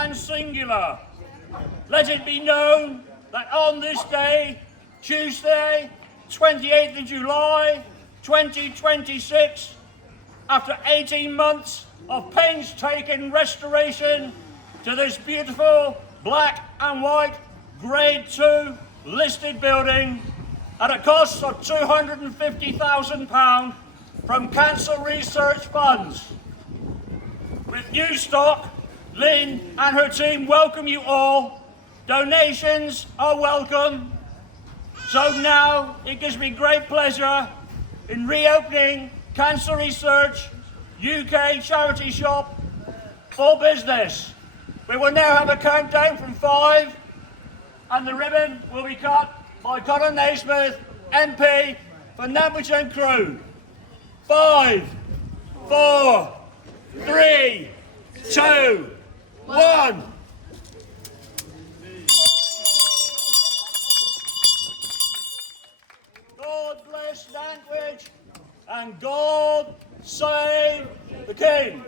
and singular. Let it be known that on this day, Tuesday, 28th of July, 2026, after 18 months of painstaking restoration to this beautiful black and white Grade 2 listed building at a cost of £250,000 from Cancer Research Funds. With new stock, Lynn and her team welcome you all. Donations are welcome. So now it gives me great pleasure in reopening Cancer Research UK charity shop for business. We will now have a countdown from 5 and the ribbon will be cut by Connor Naismith, MP for Nantwich and Crewe. 5, 4, 3, 2, 1. God bless Nantwich and God save the King.